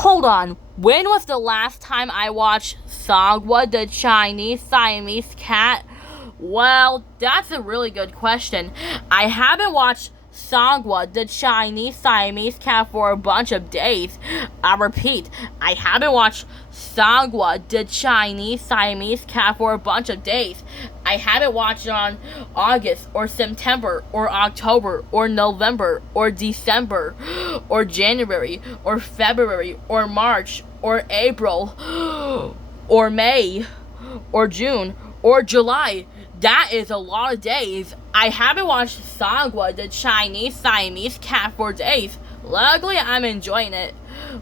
Hold on, when was the last time I watched Songwa the Chinese Siamese cat? Well, that's a really good question. I haven't watched Songwa the Chinese Siamese cat for a bunch of days. I repeat, I haven't watched Songwa the Chinese Siamese cat for a bunch of days. I haven't watched it on August or September or October or November or December or January or February or March or April or May or June or July. That is a lot of days. I haven't watched Songwa the Chinese Siamese cat for days. Luckily, I'm enjoying it.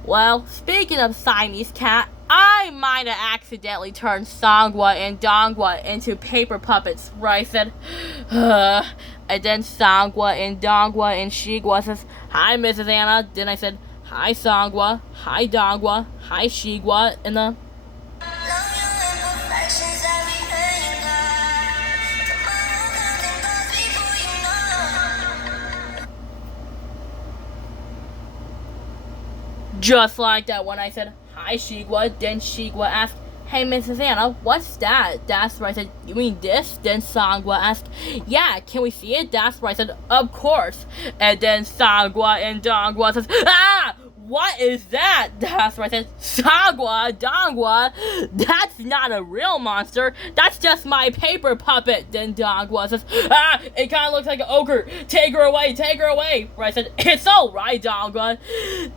Well, speaking of Siamese cat, I might have accidentally turned Songwa and Dongwa into paper puppets, right? I said, and then Songwa and Dongwa and Shigwa says, "Hi, Mrs. Anna." Then I said, "Hi, Songwa. Hi, Dongwa. Hi, Shigwa." And just like that, when I said, "Hi, Shigwa," then Shigwa asked, "Hey, Mrs. Anna, what's that?" That's right, I said, "You mean this?" Then Songwa asked, "Yeah, can we see it?" That's right, I said, "Of course." And then Songwa and Dongwa says, "Ah! What is that?" That's right, I said, "Songwa, Dongwa, that's not a real monster. That's just my paper puppet." Then Dongwa says, "Ah, it kind of looks like an ogre. Take her away, take her away." Right, I said, "It's all right, Dongwa.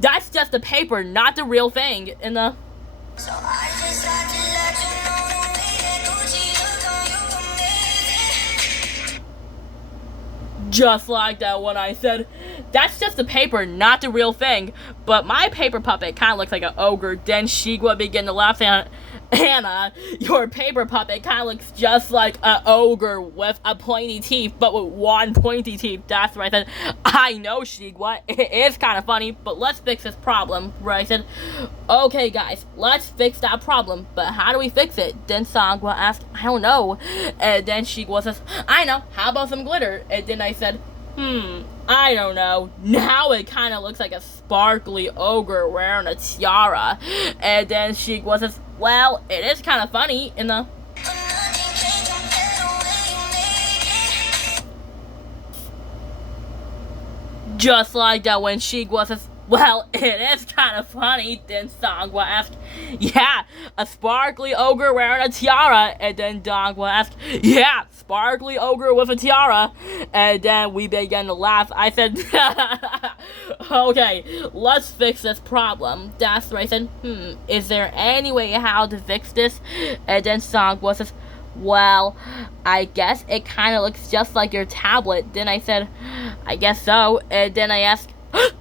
That's just the paper, not the real thing." And So I just had to let you know the way that Gucci look on you amazing. Just like that, when I said, "That's just the paper, not the real thing. But my paper puppet kind of looks like an ogre." Then Shigwa began to laugh at Anna. "Your paper puppet kind of looks just like an ogre with a pointy teeth, but with one pointy teeth." That's right, I said, "I know, Shigwa. It is kind of funny, but let's fix this problem." Right, I said, "Okay, guys, let's fix that problem. But how do we fix it?" Then Songwa asked, "I don't know." And then Shigwa says, "I know. How about some glitter?" And then I said, I don't know. Now it kind of looks like a sparkly ogre wearing a tiara." And then Shigwa says, "Well, it is kind of funny in the..." Just like that, when Shigwa says, "Well, it is kind of funny." Then Songwa asked, "Yeah, a sparkly ogre wearing a tiara." And then Dongwa asked, "Yeah, sparkly ogre with a tiara." And then we began to laugh. I said, "Okay, let's fix this problem." That's right, I said, "Is there any way how to fix this?" And then Songwa says, "Well, I guess it kind of looks just like your tablet." Then I said, "I guess so." And then I asked,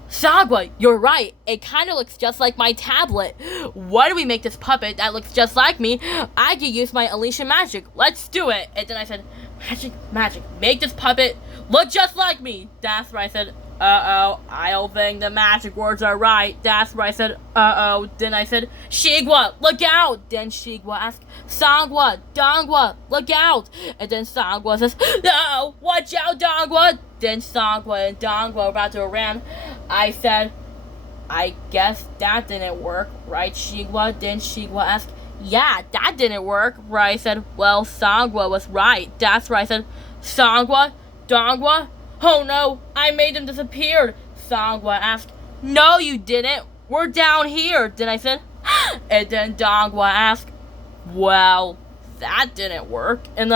"Songwa, you're right. It kind of looks just like my tablet. Why do we make this puppet that looks just like me? I could use my Alicia magic. Let's do it." And then I said, Magic, make this puppet look just like me." That's right, I said, "Uh-oh, I don't think the magic words are right." That's right, I said, "Uh-oh." Then I said, "Shigwa, look out." Then Shigwa asked, "Songwa, Dongwa, look out." And then Songwa says, "No, watch out, Dongwa." Then Songwa and Dongwa about to run. I said, "I guess that didn't work, right, Shigwa?" Then Shigwa asked, "Yeah, that didn't work." Right, I said, "Well, Songwa was right." That's right, I said, "Songwa, Dongwa, oh no, I made them disappear." Songwa asked, "No, you didn't. We're down here." Then I said, and then Dongwa asked, "Well, that didn't work." And